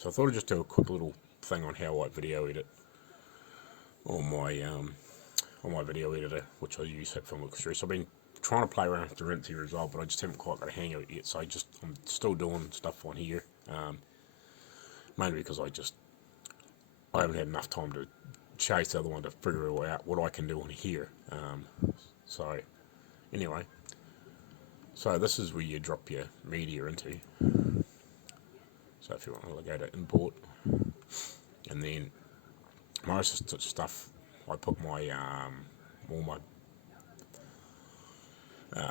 So I thought I'd just do a quick little thing on how I video edit on my video editor, which I use Hitfilm. So I've been trying to play around with DaVinci Resolve, but I just haven't quite got a hang of it yet. So I'm still doing stuff on here, mainly because I haven't had enough time to chase the other one to figure out what I can do on here. So anyway, so this is where you drop your media into. So if you want to go to import, and then most of the stuff I put my all my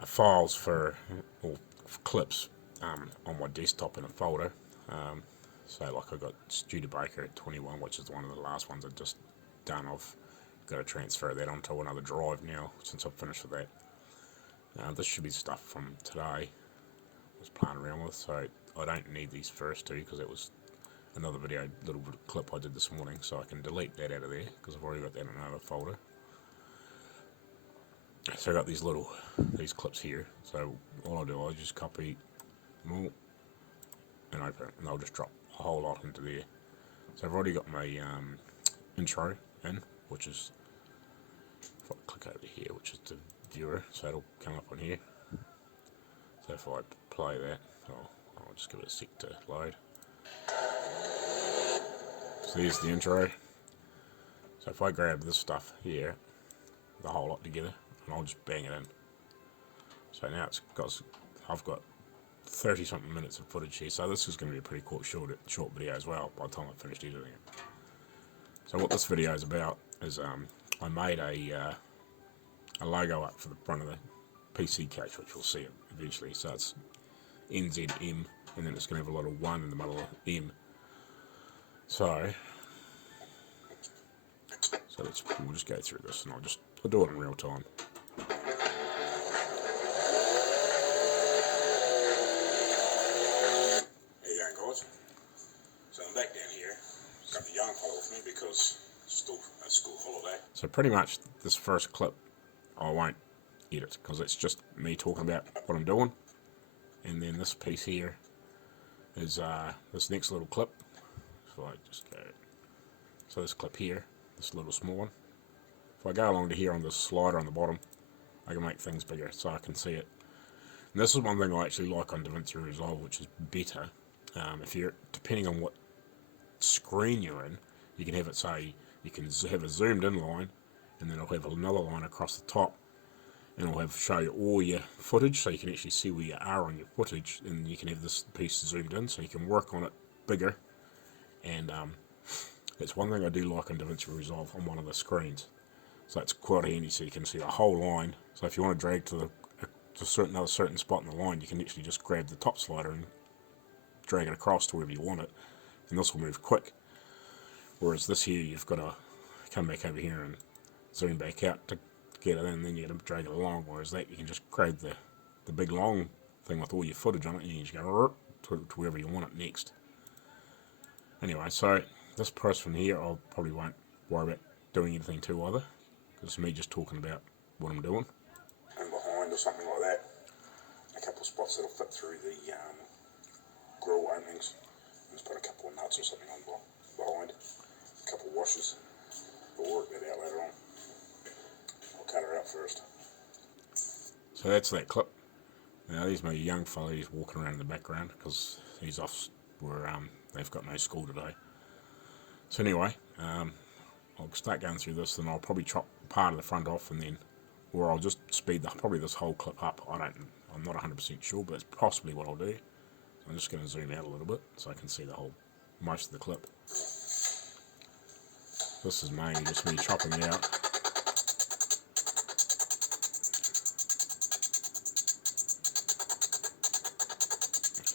files for clips on my desktop in a folder. So like I got Studebaker at 21, which is one of the last ones I've just done. I've got to transfer that onto another drive now since I've finished with that. This should be stuff from today I was playing around with, so I don't need these first two because it was another little clip I did this morning, so I can delete that out of there because I've already got that in another folder. So I got these clips here, so all I do, I just copy them all and open it, and I'll just drop a whole lot into there. So I've already got my intro in, which is, if I click over here, which is the viewer, so it'll come up on here. So if I play that, I'll just give it a sec to load. So here's the intro. So if I grab this stuff here, the whole lot together, and I'll just bang it in. So now I've got 30 something minutes of footage here, so this is going to be a pretty short video as well by the time I finished editing it. So what this video is about is I made a logo up for the front of the PC case, which we'll see eventually. So it's NZM, and then it's going to have a little 1 in the middle of M. So we'll just go through this, and I'll do it in real time. There you go, guys. So I'm back down here. Got the young fellow with me because it's still a school holiday. So pretty much this first clip I won't edit because it's just me talking about what I'm doing, and then this piece here is this next little clip. So I just go. So this clip here, this little small one. If I go along to here on the slider on the bottom, I can make things bigger so I can see it. And this is one thing I actually like on DaVinci Resolve, which is better. If you're, depending on what screen you're in, you can have it say, you can have a zoomed in line, and then it'll have another line across the top, and it'll show you all your footage, so you can actually see where you are on your footage, and you can have this piece zoomed in, so you can work on it bigger. And that's one thing I do like on DaVinci Resolve on one of the screens. So it's quite handy, so you can see the whole line. So if you want to drag to another certain spot in the line, you can actually just grab the top slider and drag it across to wherever you want it, and this will move quick. Whereas this here, you've got to come back over here and zoom back out to get it in, and then you got to drag it along. Whereas that, you can just grab the big long thing with all your footage on it, and you just go to wherever you want it next. Anyway, so this person here, I probably won't worry about doing anything to either, because it's me just talking about what I'm doing. And behind or something like that, a couple of spots that'll fit through the grill openings. Just put a couple of nuts or something on behind, a couple of washers. We'll work that out later on. I'll cut her out first. So that's that clip. Now there's my young fella, he's walking around in the background because he's off where they've got no school today. So anyway, I'll start going through this, and I'll probably chop part of the front off, and then, or I'll just speed probably this whole clip up. I'm not 100% sure, but it's possibly what I'll do. So I'm just going to zoom out a little bit so I can see most of the clip. This is mainly just me chopping it out.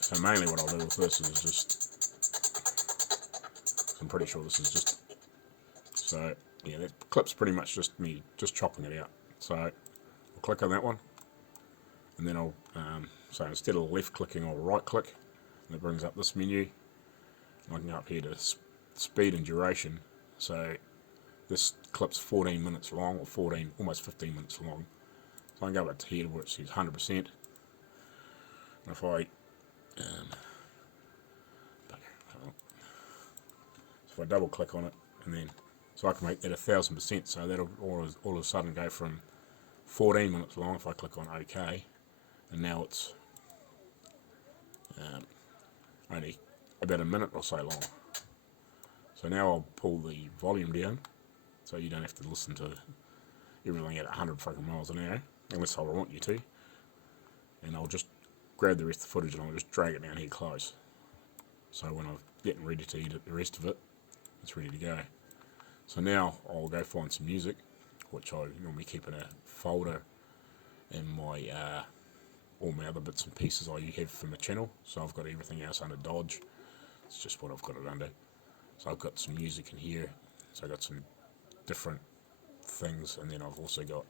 So mainly what I'll do with this is just, I'm pretty sure this is just, so yeah, that clip's pretty much just me just chopping it out. So I'll click on that one, and then I'll, so instead of left clicking, I'll right click, and it brings up this menu. I can go up here to speed and duration. So this clip's 14 minutes long, or almost 15 minutes long. So I can go up to here where it says 100%. And if I if I double click on it, and then, so I can make that 1000%, so that'll all of a sudden go from 14 minutes long if I click on OK, and now it's only about a minute or so long. So now I'll pull the volume down, so you don't have to listen to everything at 100 fucking miles an hour, unless I want you to. And I'll just grab the rest of the footage and I'll just drag it down here close. So when I'm getting ready to edit the rest of it, it's ready to go. So now I'll go find some music, which I normally keep in a folder in my all my other bits and pieces I have from the channel. So I've got everything else under Dodge. It's just what I've got it under. So I've got some music in here. So I've got some different things, and then I've also got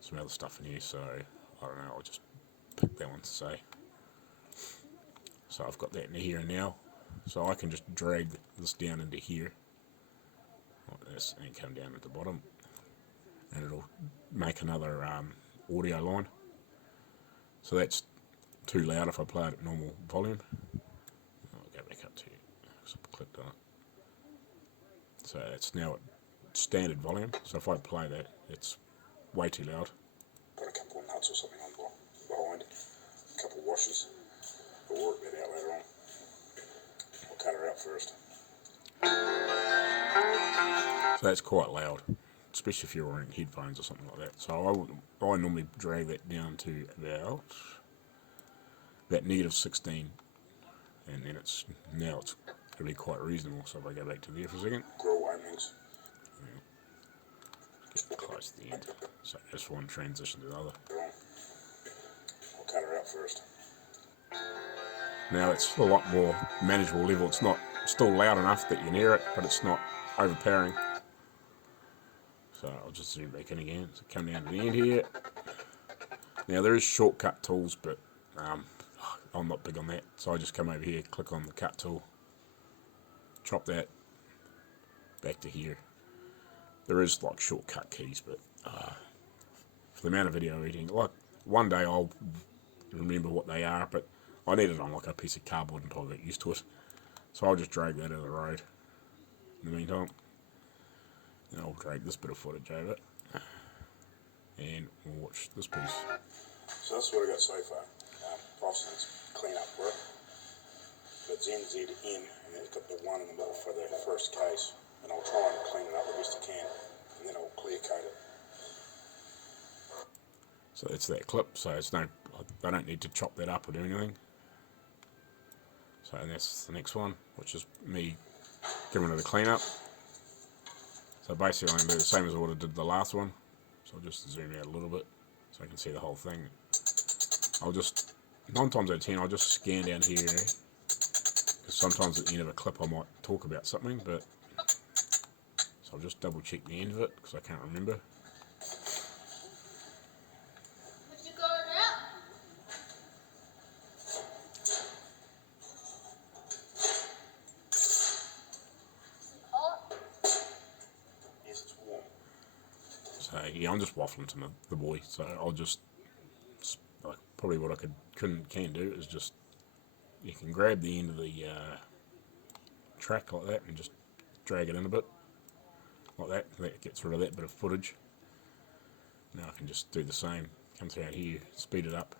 some other stuff in here. So I don't know, I'll just pick that one to say. So I've got that in here and now. So I can just drag this down into here, like this, and come down at the bottom. And it'll make another audio line. So that's too loud if I play it at normal volume. I'll go back up to because I clicked on it. So it's now at standard volume. So if I play that, it's way too loud. Got a couple of nuts or something on behind, a couple of washers. We'll work that out later on. I'll cut her out first. So that's quite loud, especially if you're wearing headphones or something like that. So I normally drag that down to about negative 16, and then it's going to be quite reasonable. So if I go back to there for a second, grill openings, get close to the end. So just one transition to the other. I'll cut her out first. Now it's a lot more manageable level. It's not still loud enough that you can hear it, but it's not overpowering. So I'll just zoom back in again. So come down to the end here. Now there is shortcut tools, but I'm not big on that. So I just come over here, click on the cut tool, chop that back to here. There is like shortcut keys, but for the amount of video editing, like one day I'll remember what they are, but I need it on like a piece of cardboard until I get used to it. So I'll just drag that out of the road in the meantime. And I'll drag this bit of footage over, and we'll watch this piece. So that's what I got so far. Boston's clean up work. It's NZ to N, and then it's got the 1 in the middle for the first case. And I'll try and clean it up the best I can, and then I'll clear coat it. So that's that clip. So it's I don't need to chop that up or do anything. So and that's the next one, which is me giving it a clean up. So basically I'm going to do the same as what I did the last one. So I'll just zoom out a little bit so I can see the whole thing. I'll just, 9 times out of 10, I'll just scan down here. Because sometimes at the end of a clip I might talk about something, but so I'll just double check the end of it because I can't remember. So yeah, I'm just waffling to the boy. So I'll just probably what I can do is just you can grab the end of the track like that and just drag it in a bit like that. That gets rid of that bit of footage. Now I can just do the same. Come through out here, speed it up.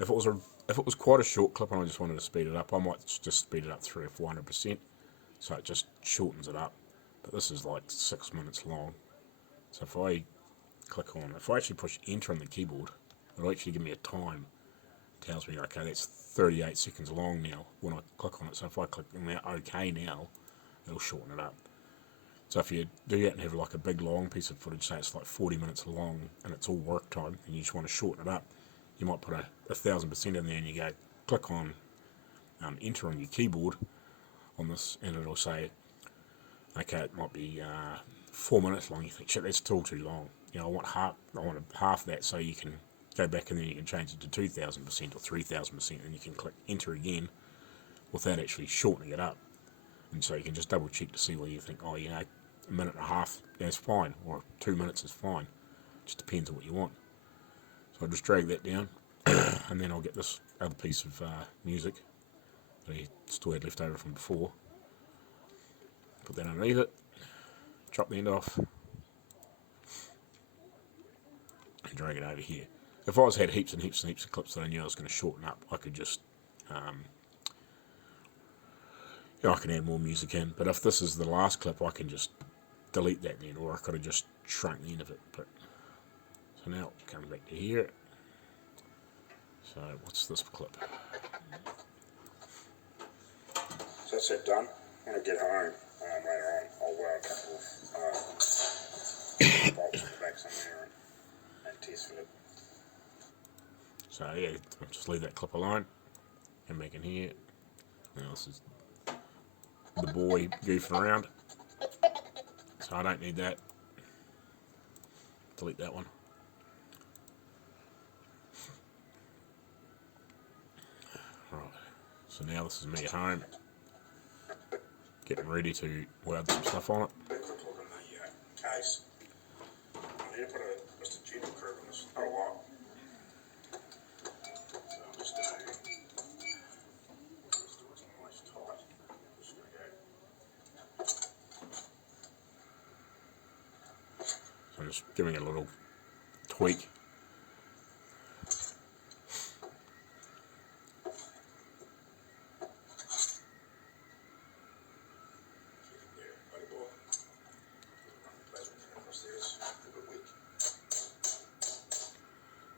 If it was quite a short clip and I just wanted to speed it up, I might just speed it up 300 or 400%. So it just shortens it up. But this is like 6 minutes long. So if I click on, if I actually push enter on the keyboard, it'll actually give me a time. It tells me, okay, that's 38 seconds long now when I click on it. So if I click on that OK now, it'll shorten it up. So if you do that and have like a big long piece of footage, say it's like 40 minutes long and it's all work time and you just want to shorten it up, you might put 1000% in there and you go click on enter on your keyboard on this and it'll say, okay, it might be 4 minutes long. You think, shit, that's still too long. You know, I want half that, so you can go back and then you can change it to 2000% or 3000%, and you can click enter again without actually shortening it up. And so you can just double check to see where you think, oh, you know, a minute and a half is fine, or 2 minutes is fine. Just depends on what you want. So I'll just drag that down, and then I'll get this other piece of music that I still had left over from before. Put that underneath it, chop the end off, and drag it over here. If I had heaps and heaps and heaps of clips that I knew I was going to shorten up, I could just, I can add more music in. But if this is the last clip, I can just delete that then, or I could have just shrunk the end of it. But so now coming back to here. So what's this clip? So that's it done. When I get home later on, I'll weld a couple of bolts in the back somewhere and test fit it. So yeah, I'll just leave that clip alone. Come back in here. Now this is the boy goofing around. So I don't need that. Delete that one. Right. So now this is me at home. Getting ready to weld some stuff on it. Quick look in the case. I need to put just a gentle curve on this. Not a lot. So I'm just going to do it's almost tight. I'm just going to go. So I'm just giving it a little tweak.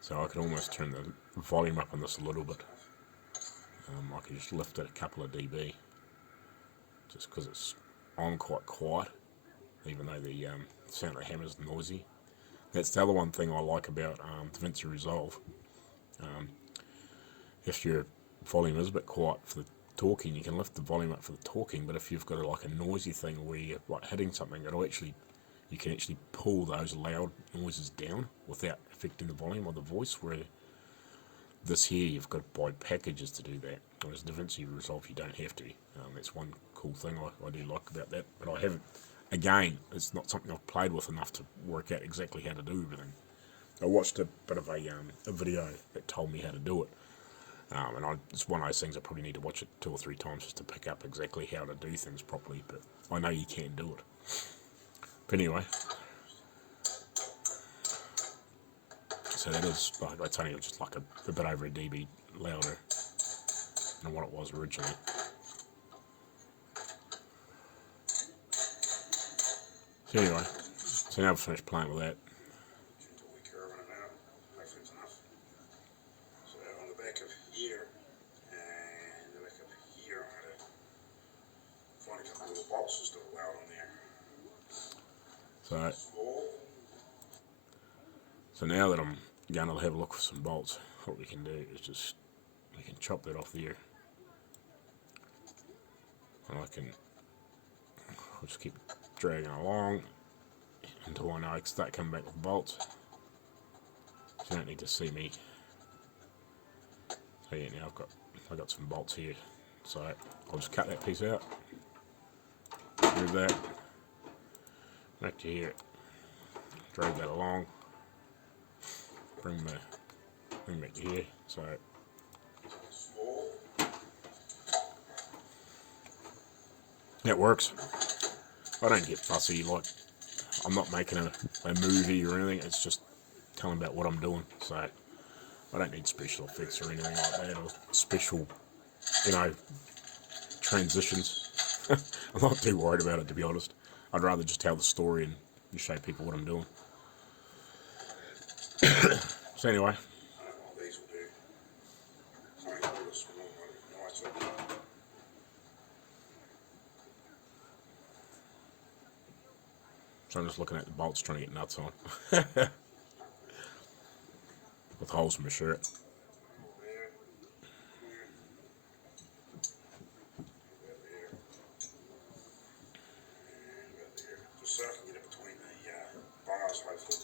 So I could almost turn the volume up on this a little bit. I could just lift it a couple of dB, just because it's on quite quiet, even though the sound of the hammer's noisy. That's the other one thing I like about DaVinci Resolve. If your volume is a bit quiet for the talking, you can lift the volume up for the talking, but if you've got like a noisy thing where you're like hitting something, you can actually pull those loud noises down without affecting the volume of the voice, where this here you've got to buy packages to do that, whereas DaVinci Resolve you don't have to. That's one cool thing I do like about that, but I haven't, again, it's not something I've played with enough to work out exactly how to do everything. I watched a bit of a video that told me how to do it, and it's one of those things I probably need to watch it 2 or 3 times just to pick up exactly how to do things properly, but I know you can do it. But anyway, so that is, it's only just like a bit over a dB louder than what it was originally. So anyway, so now I've finished playing with that. Until we curve it out. Hopefully it's enough. So on the back of here and the back of here, I'm going to find a couple of little bolts just to weld on there. So now that I'm going to have a look for some bolts, what we can do is just, we can chop that off there. And I'll just keep dragging along until I know I can start coming back with bolts. So you don't need to see me. So yeah, now I've got some bolts here. So I'll just cut that piece out. Move that. Back to here. Drag that along. Bring back to here. So that works. I don't get fussy, like I'm not making a movie or anything, it's just telling about what I'm doing, so I don't need special effects or anything like that, or special, transitions. I'm not too worried about it, to be honest. I'd rather just tell the story and show people what I'm doing. So anyway. These will do. So I'm just looking at the bolts trying to get nuts on. With holes in my shirt. Just so I can get it between the bars, hopefully.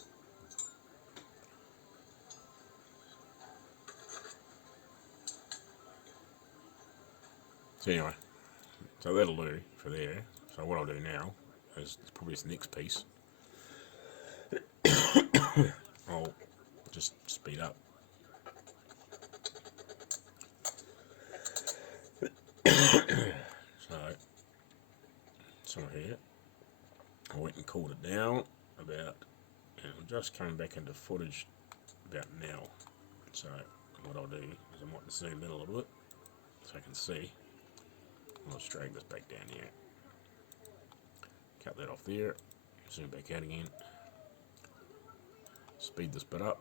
So anyway, so that'll do for there. So what I'll do now is probably this next piece. I'll just speed up. So here. and cooled it down about, and I'm just coming back into footage about now. So what I'll do is I might zoom in a little bit so I can see. I'll just drag this back down here. Cut that off there. Zoom back out again. Speed this bit up.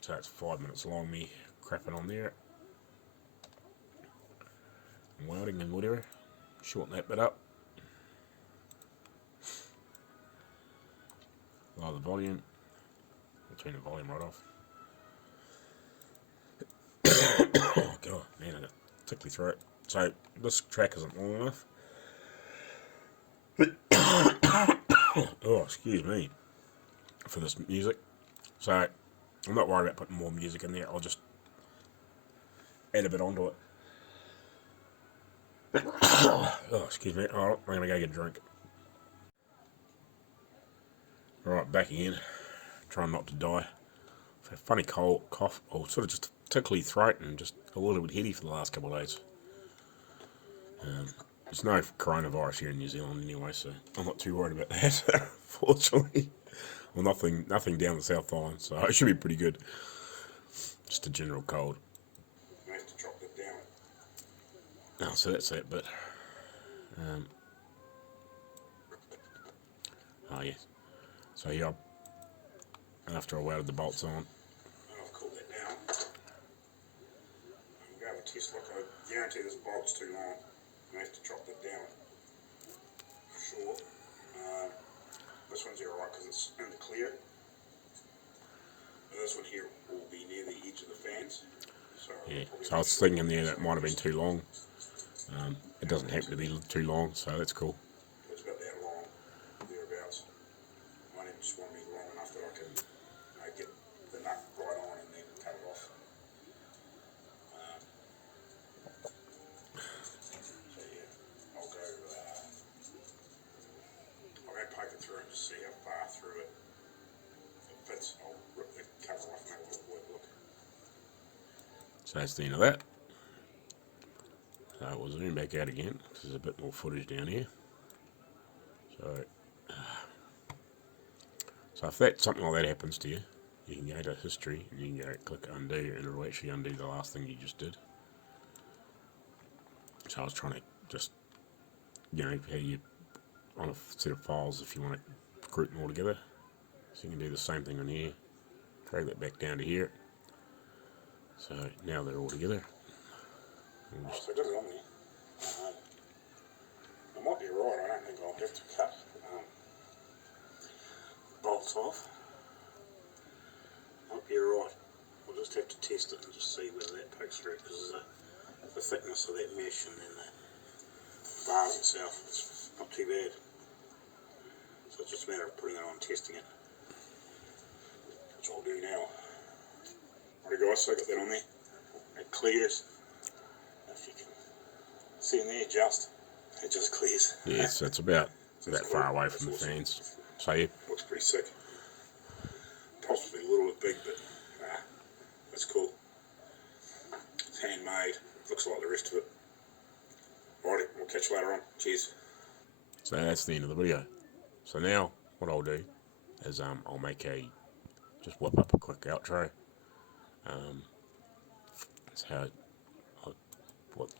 So it's 5 minutes long, me crapping on there. And welding and whatever. Shorten that bit up. Lower the volume. I'll turn the volume right off. Oh god, man, I got tickly throat. So this track isn't long enough. Oh, excuse me. For this music. So I'm not worried about putting more music in there. I'll just add a bit onto it. Oh, excuse me. Alright, I'm gonna go get a drink. Alright, back again. Trying not to die. I've had a funny cold cough, or sort of just a tickly throat and just a little bit heady for the last couple of days. There's no coronavirus here in New Zealand anyway, so I'm not too worried about that, fortunately. Well, nothing down the South Island, so it should be pretty good. Just a general cold. I have to chop it down. Oh, so that's that bit. Oh yes. So yeah, after I welded the bolts on. I've cooled that down. I'm going to have a test look. I guarantee this bolt's too long. I have to chop that down. For sure. This one's here alright because it's in the clear. But this one here will be near the edge of the fans. Yeah, so I was thinking there that might have been too long. It doesn't happen to be too long, so that's cool. It's about that long, thereabouts. I need just want to be long enough that I can get the nut right on and then cut it off. So yeah, I'll go poke it through and just see how far through it fits. I'll rip the cover off and have a look. So that's the end of that. So we'll zoom back out again. There's a bit more footage down here. So if something like that happens to you, you can go to history and you can go click undo and it'll actually undo the last thing you just did. So I was trying to just, how you, on a set of files if you want to group them all together. So you can do the same thing on here. Drag that back down to here. So now they're all together. So I did it on there. I might be right, I don't think I'll have to cut bolts off. Might be right. We'll just have to test it and just see whether that pokes through because the thickness of that mesh and then the bar itself is not too bad. So it's just a matter of putting it on and testing it. Which I'll do now. Alright guys, so I got that on there. It clears. If you can see in there, it just clears. Yes, that's about that far away from the fans. So yeah. Looks pretty sick. Possibly a little bit big, but that's cool. It's handmade. Looks like the rest of it. Alrighty, we'll catch you later on. Cheers. So that's the end of the video. So now what I'll do is I'll make just whip up a quick outro. So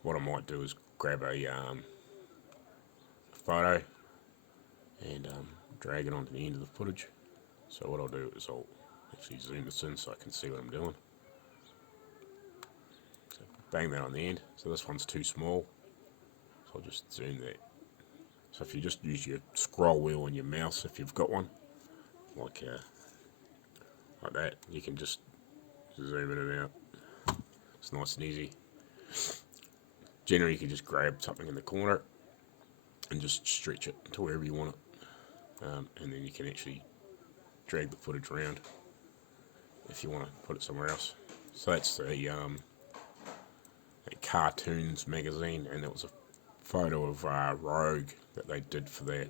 what I might do is grab a photo and drag it onto the end of the footage. So what I'll do is I'll actually zoom this in so I can see what I'm doing. So bang that on the end. So this one's too small, so I'll just zoom that. So if you just use your scroll wheel on your mouse, if you've got one, like that, you can just zoom in and out. It's nice and easy. Generally, you can just grab something in the corner and just stretch it to wherever you want it, and then you can actually drag the footage around if you want to put it somewhere else. So that's the Cartoons magazine, and it was a photo of Rogue that they did for their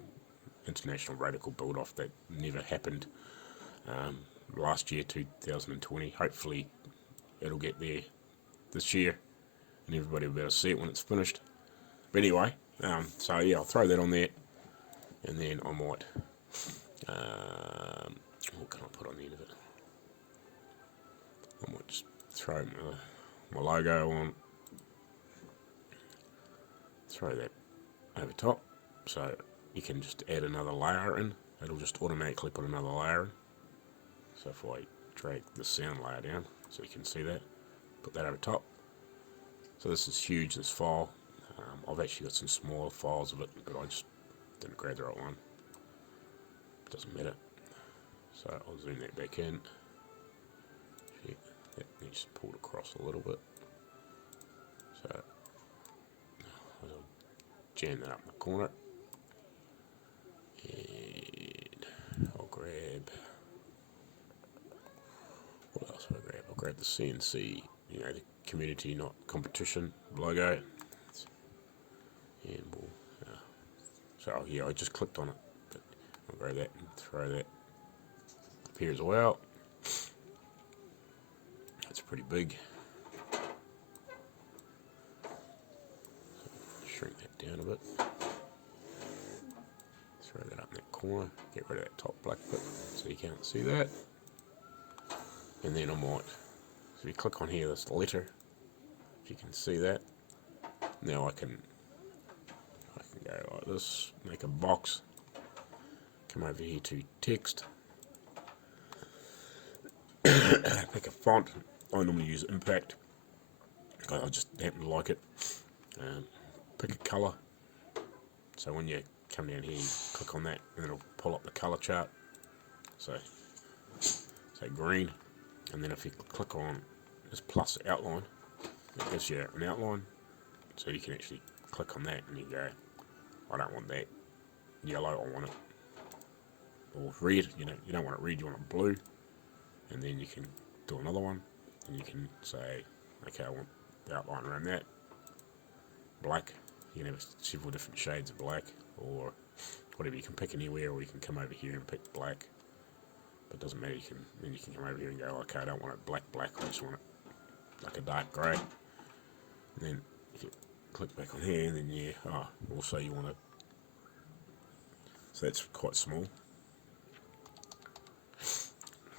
International Radical Build-Off that never happened last year, 2020. Hopefully it'll get there this year and everybody will be able to see it when it's finished. But anyway, so yeah, I'll throw that on there and then I might What can I put on the end of it? I might just throw my logo on. Throw that over top, so you can just add another layer in. It'll just automatically put another layer in. So if I drag the sound layer down, so you can see that, put that over top. So this is huge, this file. I've actually got some smaller files of it, but I just didn't grab the right one. Doesn't matter. So I'll zoom that back in. Yeah, that needs pulled across a little bit. So I'll jam that up in the corner. And I'll grab, what else will I grab? I'll grab the CNC, you know, the community not competition logo. And we'll, so yeah, I just clicked on it. But I'll grab that and throw that up here as well. That's pretty big. So shrink that down a bit. Throw that up in that corner. Get rid of that top black bit so you can't see that. And then I might, so you click on here, this letter, if you can see that. Now I can go like this, make a box, come over here to text, pick a font. I normally use Impact, I just happen to like it. Pick a colour, so when you come down here you click on that and it'll pull up the colour chart, so say green, and then if you click on this plus outline, it gives you an outline, so you can actually click on that and you go, I don't want that yellow, I want it, or red, you don't want it red, you want it blue, and then you can do another one, and you can say, okay, I want the outline around that, black, you can have several different shades of black, or whatever, you can pick anywhere, or you can come over here and pick black, but it doesn't matter, then you can come over here and go, okay, I don't want it black, I just want it like a dark grey, and then if you click back on here, and then also you want to, so that's quite small.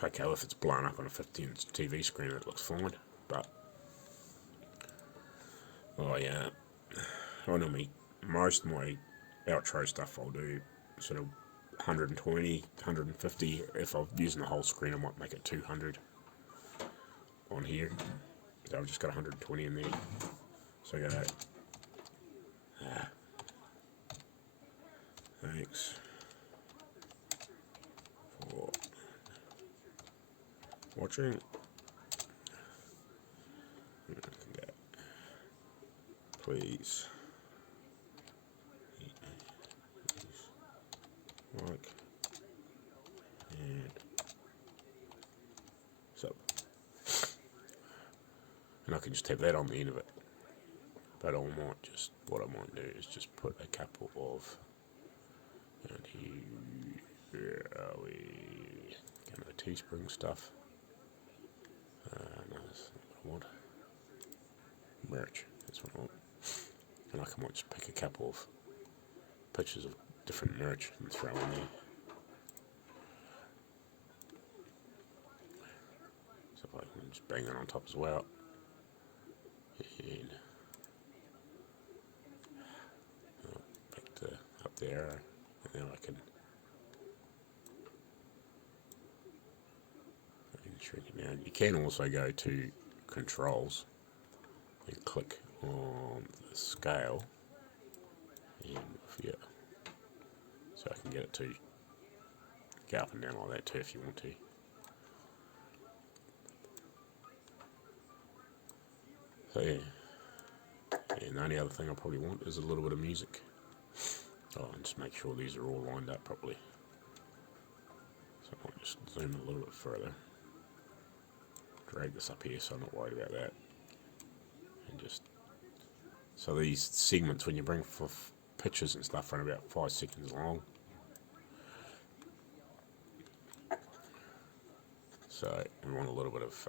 Okay, well, if it's blown up on a 50-inch TV screen, it looks fine, but I normally, most of my outro stuff I'll do sort of 120, 150. If I'm using the whole screen, I might make it 200 on here. So I've just got 120 in there. So I go, thanks for watching. Please like and sub. And I can just have that on the end of it. But what I might do is just put a couple of, and here are we, kind of Teespring stuff. No, that's not what I want. Merch, that's what I want. And I might just pick a couple of pictures of different merch and throw in there. So if I can just bang that on top as well. And back to up there, and now I can shrink it down. You can also go to controls and click on the scale, and so I can get it to go up and down like that too if you want to. So yeah, and the only other thing I probably want is a little bit of music. And just make sure these are all lined up properly. So I might just zoom a little bit further, drag this up here so I'm not worried about that, and just, so these segments when you bring for pictures and stuff are about 5 seconds long. So we want a little bit of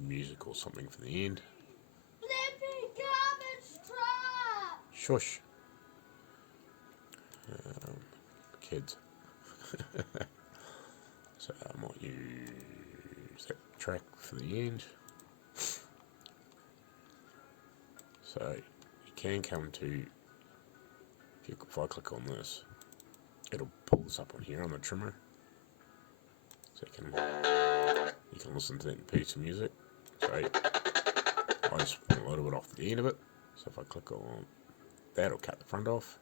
music or something for the end. Flippy garbage truck! Shush. Kids. So I might use that track for the end. So you can come to, if I click on this, it'll pull this up on here on the trimmer. So you can listen to that piece of music. So I just want a little bit off the end of it. So if I click on that, it'll cut the front off.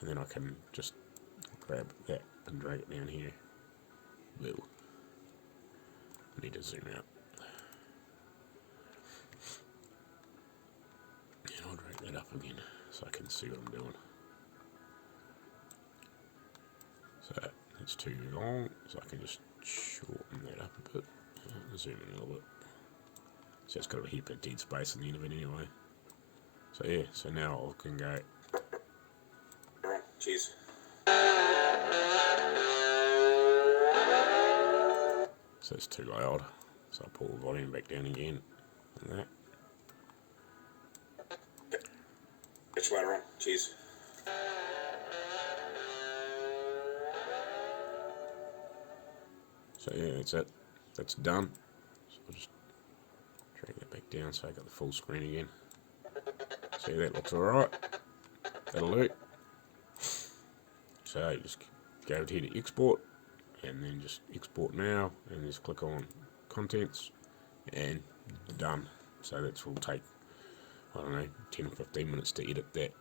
And then I can just grab that and drag it down here. Whoa. I need to zoom out. And I'll drag that up again so I can see what I'm doing. So it's too long, so I can just shorten that up a bit. Zoom in a little bit. So it's got a heap of dead space on the end of it anyway. So yeah, so now I can go. Cheers. So it's too loud. So I pull the volume back down again. And that. Catch you later on. Cheers. So yeah, that's it. That's done. So I'll just drag that back down so I got the full screen again. See, that looks alright. That'll do. So you just go over here to export, and then just export now, and just click on contents, and done. So that will take, I don't know, 10 or 15 minutes to edit that.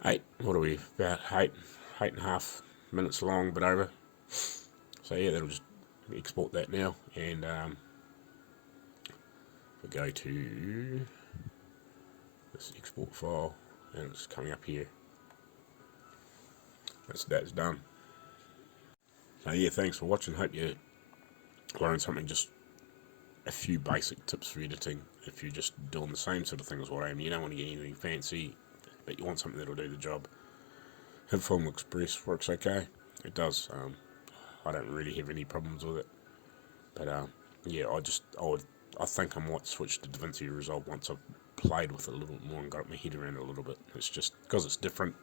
About eight and a half minutes long, but over. So yeah, that'll just export that now, and we go to this export file, and it's coming up here. That's done. So yeah, thanks for watching. Hope you learned something, just a few basic tips for editing. If you're just doing the same sort of thing as what I am, you don't want to get anything fancy, but you want something that'll do the job. Hitfilm Express works okay. It does. I don't really have any problems with it. But yeah, I think I might switch to DaVinci Resolve once I've played with it a little bit more and got my head around it a little bit. It's just because it's different.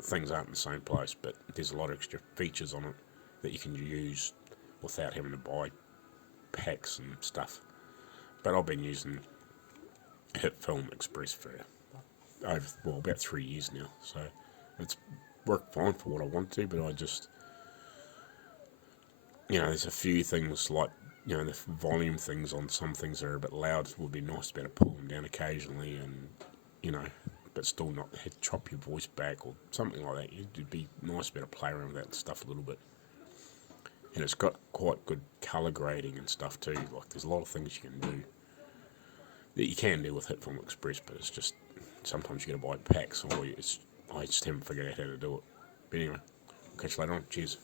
Things aren't in the same place, but there's a lot of extra features on it that you can use without having to buy packs and stuff. But I've been using Hitfilm Express for about 3 years now, so it's worked fine for what I want to. But I just, there's a few things like, the volume things on some things that are a bit loud. It would be nice to be able to pull them down occasionally, and but still not chop your voice back or something like that. It'd be nice to be able to play around with that stuff a little bit. And it's got quite good colour grading and stuff too. Like, there's a lot of things you can do that you can do with Hitfilm Express, but it's just sometimes you got to buy packs, or I just haven't figured out how to do it. But anyway, catch you later on. Cheers.